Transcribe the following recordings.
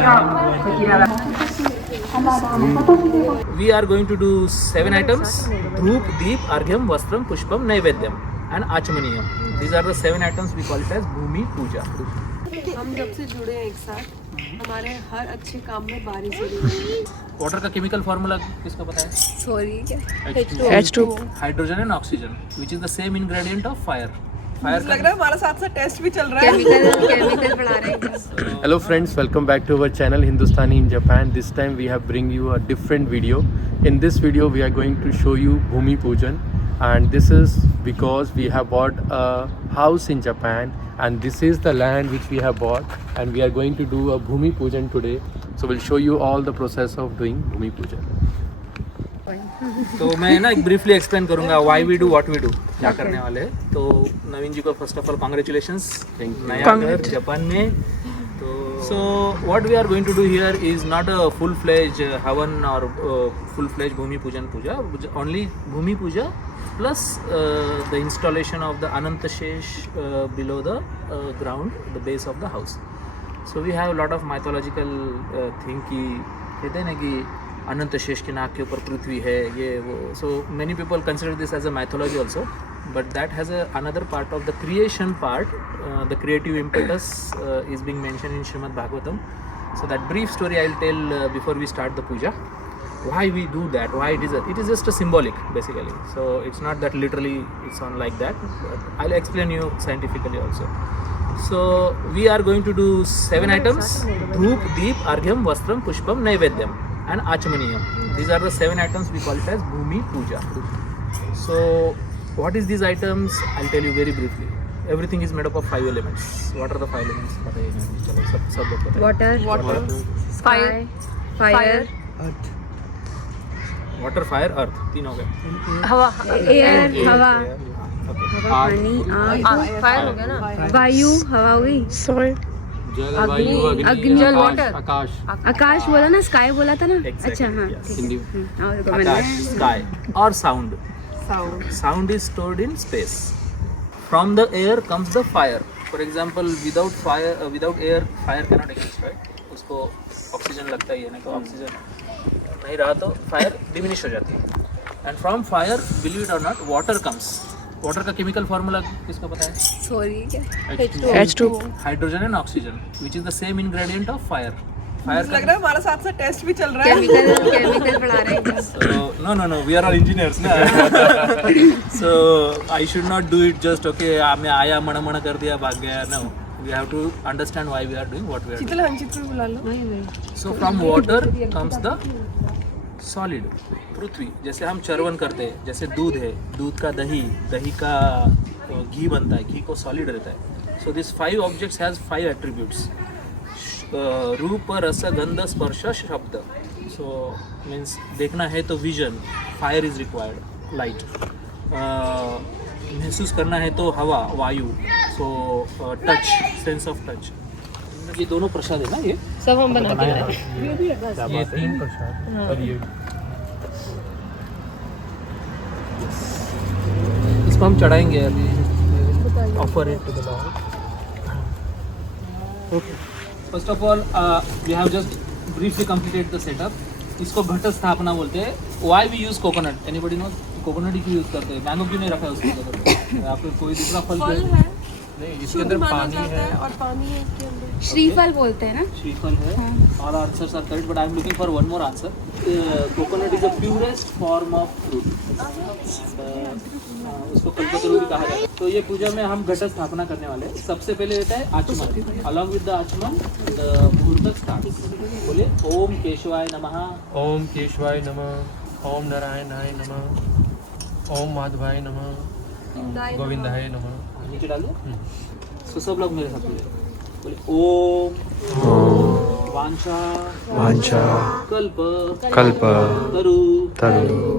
We are going to do 7 items: Dhroop, Deep, Argyam, Vastram, Pushpam, Naivedyam and Achmaniyam. These are the 7 items we call it as Bhumi Puja. हम जब से जुड़े हैं एक साथ हमारे हर अच्छे काम में बारिश हो रही है। वाटर का केमिकल फार्मूला किसको पता है? सॉरी क्या? H2 hydrogen and oxygen which is the same ingredient of fire. Fire लग रहा है हमारा साथ साथ टेस्ट भी चल रहा है। केमिकल बढ़ा रहे हैं। Hello friends, welcome back to our channel Hindustani in Japan. This time we have bring you a different video. In this video we are going to show you Bhumi Pujan, and this is because we have bought a house in Japan and this is the land which we have bought and we are going to do a Bhumi Pujan today. So we'll show you all the process of doing Bhumi Pujan. तो मैं ना एक briefly explain करूंगा why we do what we do, क्या करने वाले हैं. तो नवीन जी को फर्स्ट ऑफ ऑल कांग्रेचुलेशंस, नया घर जापान में. तो so what we are going to do here is not a full fledge havan और full fledge bhoomi pujan puja, only bhoomi puja plus the installation of the Anantashesh below the ground, the base of the house. So we have a lot of mythological thing कि कहते हैं ना कि अनंतशेष के नाक के ऊपर पृथ्वी है, ये वो. So many people consider this as a mythology also, but that has another part of the creation part. The creative impetus is being mentioned in Srimad Bhagavatam. So that brief story I'll tell before we start the puja. Why we do that, why it is just a symbolic basically. So it's not that literally it's on like that, but I'll explain you scientifically also. So we are going to do 7 items: Dhroop, Deep, Argyam, Vastram, Pushpam, Naivedyam and Achmaniyam. These are the 7 items we call it as Bhumi Puja. So what is these items? I'll tell you very briefly. Everything is made up of 5 elements. What are the 5 elements? बताइए चलो सब लोग बताइए. Water, fire, Earth. Water, fire, earth, 3 हो गए. हवा, air, हवा, पानी, आग, फायर हो गया ना, वायु, हवा हो गई, Soil. जल, वायु, अग्नि, जल, वाटर, आकाश. आकाश बोला ना, स्काई बोला था ना. Exactly, अच्छा हाँ yes. ठीक है. और को आकाश, स्काई और sound. Sound, Sound is stored in space. From the air comes the fire. For example, without fire, without air, fire cannot exist, right? उसको ऑक्सीजन लगता ही है, नहीं तो ऑक्सीजन नहीं रहा तो फायर डिमिनिश हो जाती है. And from fire, believe it और नॉट, वाटर कम्स. वाटर का केमिकल फार्मूला किसको पता है? सॉरी क्या? H2 hydrogen and oxygen which is the same ingredient of fire. Fire लग रहा है हमारा साथ साथ टेस्ट भी चल रहा है. केमिकल बढ़ा रहे हैं. no, we are all engineers ना. So I should not do it just okay. मैं आया मना कर दिया भाग गया. No, we have to understand why we are doing what we are doing. Chital हंचित को बुला लो. So from water comes the solid, पृथ्वी. जैसे हम चर्वन करते हैं, जैसे दूध है, दूध का दही, दही का घी बनता है, घी को सॉलिड रहता है. So these 5 objects has 5 attributes. रूप, रस, गंध, स्पर्श, शब्द. So means देखना है तो vision, fire is required, light. महसूस करना है तो हवा, वायु. सो टच, सेंस ऑफ टच. ये दोनों प्रसाद है ना, ये सब हम बना के लाए. ये 3 प्रसाद और ये इसको हम चढ़ाएंगे अभी. Offer it to the Lord. Okay, first of all we have just briefly completed the setup. इसको घट स्थापना बोलते हैं. Why we use coconut? Anybody know? Coconut ही क्यों यूज करते हैं? मैंगो क्यों नहीं रखा है उसके अंदर? आपको कोई दूसरा फल है नहीं, इसके अंदर पानी है और पानी है इसके अंदर. श्रीफल बोलते हैं ना. श्रीफल है. All answers are correct, but I am looking for one more answer. Coconut is the purest form of fruit. उसको कल्पतरु भी कहा जाता है. तो ये पूजा में हम घट स्थापना करने वाले हैं. सबसे पहले रहता है आचमन. अलॉन्ग विद द आचमन द मुहूर्त स्टार्ट्स. बोले ओम केशवाय नमः. ओम केशवाय नमः. ओम नारायणाय नमः. ओम माधवाय नमः. गोविंदाय नमः. नीचे डाल दो. तो सब लोग मेरे साथ बोले ओम वांछा कल्प तरु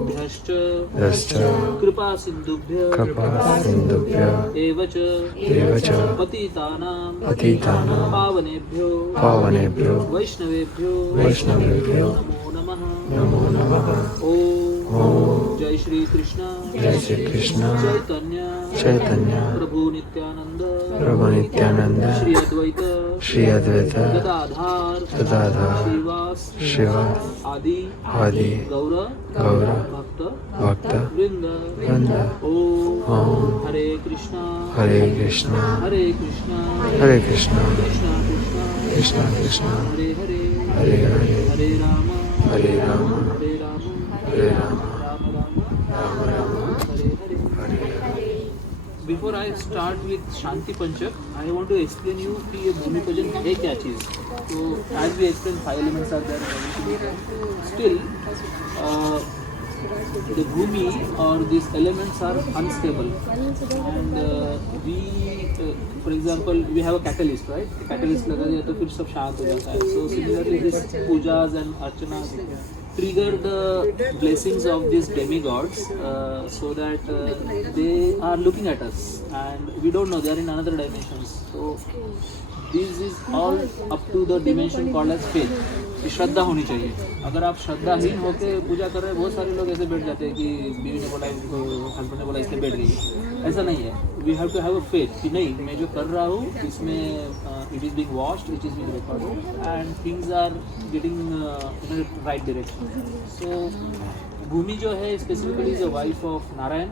भ्यश्च कृपा सिंधुभ्य एव च पतितानां पावनेभ्यो वैष्णवेभ्यो नमो नमः. ओम ओम जय श्री कृष्ण जय श्री कृष्ण चैतन्य चैतन्य प्रभु नित्यानंद प्रभु नित्यानंद श्री अद्वैत श्री अद्वैत गदाधार गदाधर श्रीवास श्रीवास आदि आदि गौर गौर भक्त भक्त वृंद वृंद ओम ओम हरे कृष्णा हरे कृष्ण हरे कृष्णा हरे कृष्ण कृष्णा कृष्णा कृष्ण कृष्ण हरे हरे हरे हरे हरे राम हरे राम हरे राम हरे Ram Ram Ram Ram Ram Hare Hare Hare Hare Before I start with Shanti Panchak, I want to explain you कि ये भूमि पूजन है क्या चीज़. तो as we explained, 5 elements are there. Still, the bhumi or these elements are unstable, and for example, we have a catalyst, right? Catalyst लगा दिया तो फिर सब शांत हो जाता है. So similarly, this pujas and archanas trigger the blessings of these demigods, so that they are looking at us and we don't know, they are in another dimensions. So this is all up to the dimension called as faith. कि श्रद्धा होनी चाहिए. अगर आप श्रद्धाहीन होकर पूजा कर रहे हैं, बहुत सारे लोग ऐसे बैठ जाते हैं कि बीवी ने बोला, हस्बैंड ने बोला, इसलिए बैठ गई. ऐसा नहीं है. We have to have a faith कि नहीं, मैं जो कर रहा हूँ इसमें it is being watched, it is being recorded and things are getting in right direction. So Bhoomi जो है specifically is a wife of Narayan,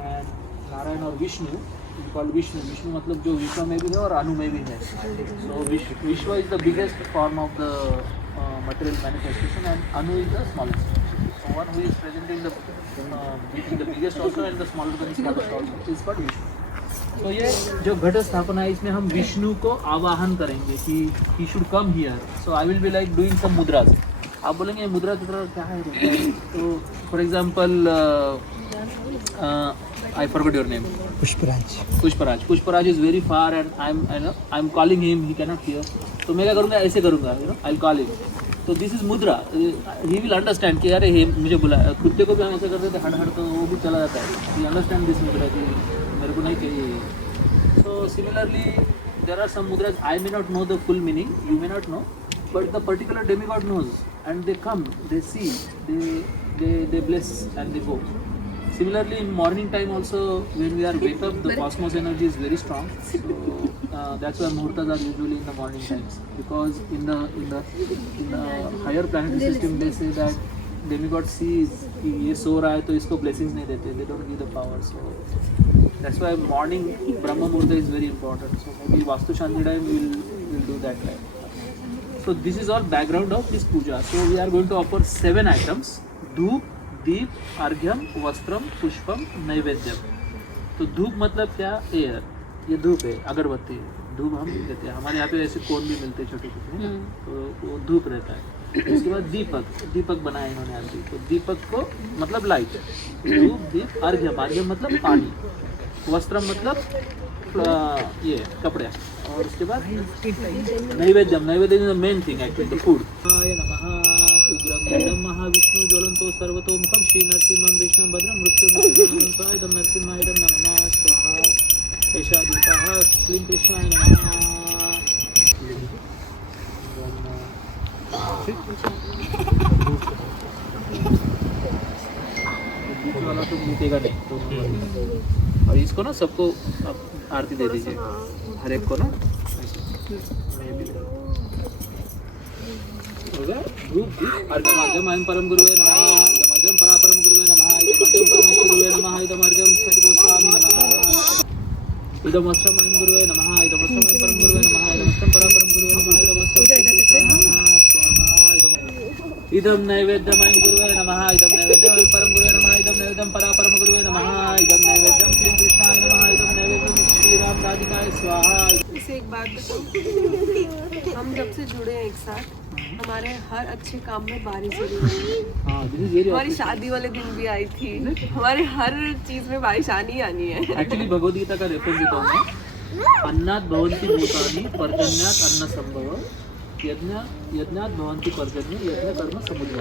and Narayan और विष्णु कॉल्ड विष्णु. विष्णु मतलब जो विश्व में भी है और अनु में भी है. सो विश्व is the biggest form of the material manifestation and Anu is the smallest. So one who is present in the biggest also and the smaller than the smallest also is called Vishnu. So ये जो घट स्थापना है इसमें हम विष्णु को आवाहन करेंगे कि he should come here. So I will be like doing some mudras. आप बोलेंगे मुद्रा क्या है? तो for example I forgot your name. Pushparaj is very far and I'm calling him, he cannot hear. तो मैं क्या करूँगा, ऐसे करूँगा, I'll call him. तो दिस इज मुद्रा. ही विल अंडरस्टैंड कि अरे हे मुझे बुला. कुत्ते को भी हम ऐसे करते थे, हट हट, तो वो भी चला जाता है. ही अंडरस्टैंड दिस मुद्रा कि मेरे को नहीं चाहिए. So similarly there are some mudras I may not know the full meaning, you may not know, but the particular demigod knows and they come, they see, they bless and they go. Similarly, in morning time also, when we are wake up, the cosmos energy is very strong. So that's why muhurtas are usually in the morning times, because in the higher planetary system they say that demigod sees कि ये सो रहा है तो इसको blessings नहीं देते. They don't give the power. So that's why morning Brahma Muhurta is very important. So maybe Vastu Shanti time we'll do that time. So this is all background of this puja. So we are going to offer 7 items: धूप, दीप, अर्घ्यम, वस्त्रम, पुष्पम, नैवेद्यम. तो धूप मतलब क्या? Air. ये धूप है, अगरबत्ती है. धूप हम देते हैं. हमारे यहाँ पे ऐसे कोन भी मिलते हैं छोटे छोटे, तो वो धूप रहता है. उसके बाद दीपक बनाए इन्होंने आदमी. तो दीपक को मतलब लाइट. धूप, दीप, अर्घ्यम. अर्घ्यम मतलब पानी. वस्त्रम मतलब ये कपड़े. और उसके बाद नैवेद्यम. Naivedyam is the main thing actually, the food. उग्रम महाविष्णु ज्वलंतो सर्वतोमुखम श्री नरसिंहं विष्णुं भद्रं मृत्युमुखं नरसिंहाय नमः स्वाहा. एषा दीपः क्लीं कृष्णाय नमः. वाला तो मिलेगा नहीं तो, और इसको ना सबको आरती दे दीजिए, हर एक को ना. अर्घ्यमाद्यम परम गुरुवे नमः. इदमर्घ्यम परापरम गुरुवे नमः. इदमर्घ्यम परमेश्वरुवे नमः. इदमर्घ्यम सद्गोस्वामी नमः. इदमस्त्रम गुरुवे नमः. इदमस्त्रम परम गुरुवे नमः. इदमस्त्रम परापरम गुरुवे नमः. इदमस्त्रम नमः स्वाहा. इदम नैवेद्यम गुरुवे नमः. इदम नैवेद्यम परम गुरुवे नमः. इदम नैवेद्यम परापरम गुरुवे नमः. इदम नैवेद्यम श्री कृष्णाय नमः. इदम नैवेद्यम श्री राम राधिकाय स्वाहा. इसे एक बात बताऊं, हम जब से जुड़े हैं एक साथ, हमारे हर अच्छे काम में बारिश हो रही है. हमारी शादी वाले दिन भी आई थी. हमारे हर चीज में बारिश आनी है. एक्चुअली भगवद गीता का रेफरेंस देता हूँ मैं. अन्नात भवन्ति भूतानि पर्जन्यात अन्न संभव. यज्ञात भवन्ति पर्जन्य यज्ञ कर्म समुद्र.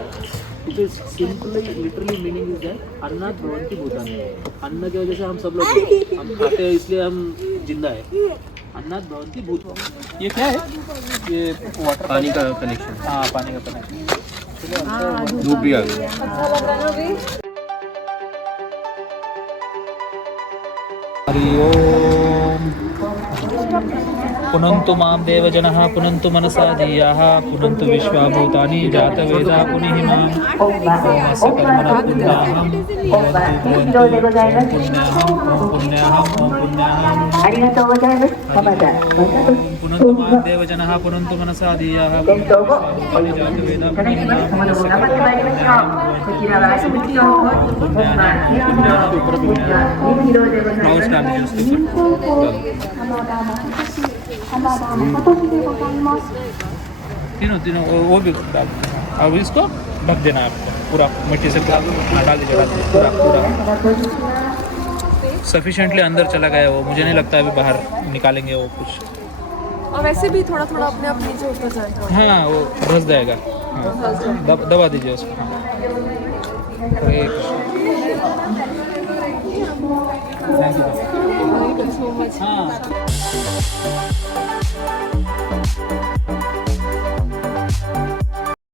It is simply literally meaning is that अन्नात भवन्ति भूतानि. अन्न की वजह से हम सब लोग हम खाते हैं, इसलिए हम जिंदा है. अन्नात भवन्ति भूतानि. ये क्या है? ये वाटर, पानी का कनेक्शन. हाँ, पानी का कनेक्शन. धूप भी आ गया. हरि ओम पुनन्तु मां देवजनः पुनन्तु मनसा धियाः पुनन्तु विश्वाभूतानि जातवेदा पुनिः मां ओमस्य कर्मणः पुण्याहं पुनन्तु मां देवजनः पुनन्तु मनसा धियाः पुनन्तु विश्वाभूतानि जातवेदा पुनिः मां ओमस्य तीनों तीनों वो भी डाल अब इसको ढक देना है आपको पूरा मिट्टी से पूरा डाल दीजिए पूरा पूरा सफिशिएंटली अंदर चला गया वो, मुझे नहीं लगता अभी बाहर निकालेंगे वो कुछ। और वैसे भी थोड़ा थोड़ा अपने आप नीचे उतर जाएगा। हाँ वो रस जाएगा। हाँ दबा दीजिए उसको। हाँ थैंक यू। हाँ